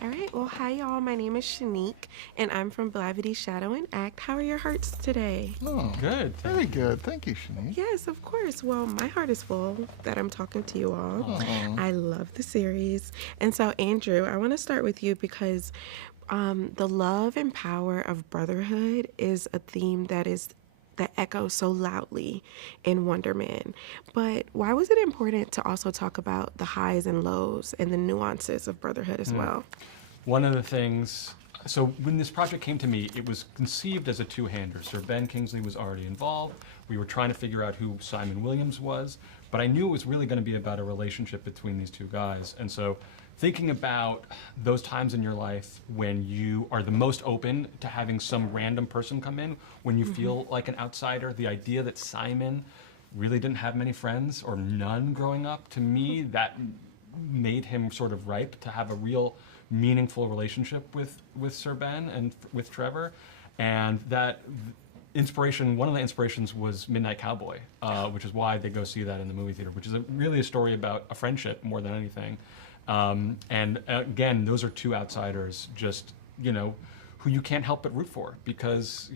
All right. Well, hi, y'all. My name is Shanique, and I'm from Blavity Shadow and Act. How are your hearts today? Oh, Good. very good. Thank you, Shanique. Yes, of course. Well, my heart is full that I'm talking to you all. Aw. I love the series. And so, Andrew, I want to start with you because the love and power of brotherhood is a theme that echoes so loudly in Wonder Man. But why was it important to also talk about the highs and lows and the nuances of brotherhood as well? One of the things, so when this project came to me, it was conceived as a two-hander. Sir Ben Kingsley was already involved. We were trying to figure out who Simon Williams was, but I knew it was really going to be about a relationship between these two guys. And so thinking about those times in your life when you are the most open to having some random person come in, when you feel like an outsider, the idea that Simon really didn't have many friends or none growing up, to me, that made him sort of ripe to have a real meaningful relationship with Sir Ben and with Trevor. And that inspiration, one of the inspirations was Midnight Cowboy, which is why they go see that in the movie theater, which is really a story about a friendship more than anything. And again, those are two outsiders, just, who you can't help but root for because,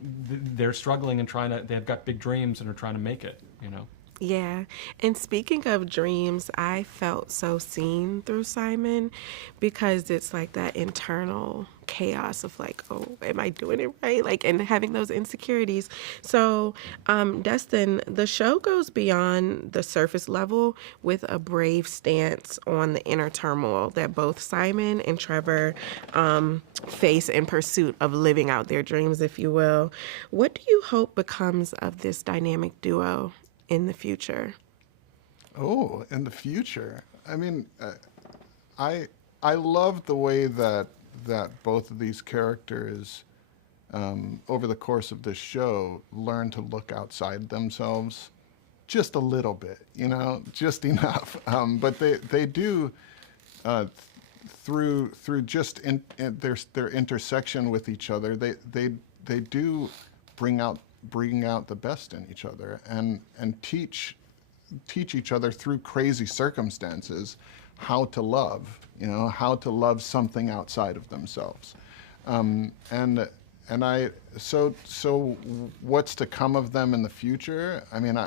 they're struggling and they've got big dreams and are trying to make it. Yeah. And speaking of dreams, I felt so seen through Simon because it's like that internal chaos of like, oh, am I doing it right? Like, and having those insecurities. So, Destin, the show goes beyond the surface level with a brave stance on the inner turmoil that both Simon and Trevor face in pursuit of living out their dreams, if you will. What do you hope becomes of this dynamic duo in the future? Oh, in the future. I mean, I love the way that both of these characters, over the course of this show, learn to look outside themselves just a little bit, just enough. But they do through just their intersection with each other. They do bring out the best in each other and teach each other through crazy circumstances how to love, how to love something outside of themselves. So what's to come of them in the future? I mean,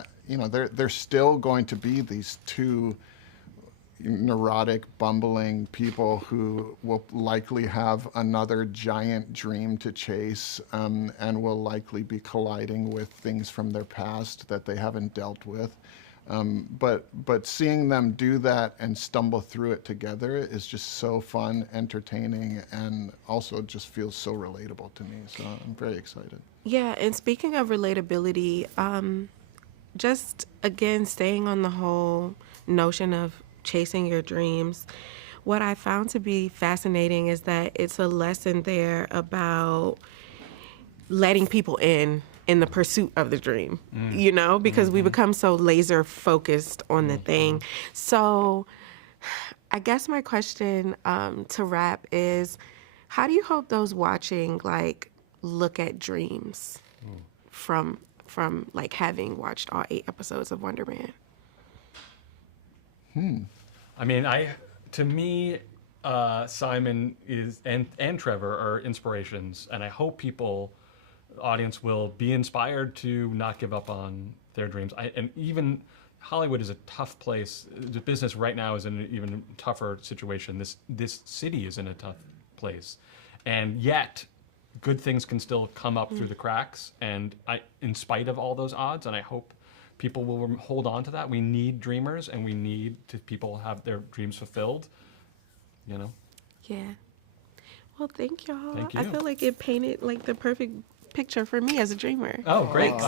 they're still going to be these two neurotic, bumbling people who will likely have another giant dream to chase, and will likely be colliding with things from their past that they haven't dealt with. But seeing them do that and stumble through it together is just so fun, entertaining, and also just feels so relatable to me. So I'm very excited. Yeah, and speaking of relatability, just again, staying on the whole notion of chasing your dreams, what I found to be fascinating is that it's a lesson there about letting people in the pursuit of the dream, because we become so laser focused on the thing. So I guess my question to wrap is, how do you hope those watching look at dreams from like having watched all 8 episodes of Wonder Man? I mean, to me, Simon and Trevor are inspirations, and I hope the audience will be inspired to not give up on their dreams. And even Hollywood is a tough place. The business right now is in an even tougher situation. This city is in a tough place, and yet good things can still come up through the cracks. And in spite of all those odds, and I hope people will hold on to that. We need dreamers, and we need people have their dreams fulfilled. Yeah. Well, thank y'all. Thank you. I feel like it painted the perfect picture for me as a dreamer. Oh, great.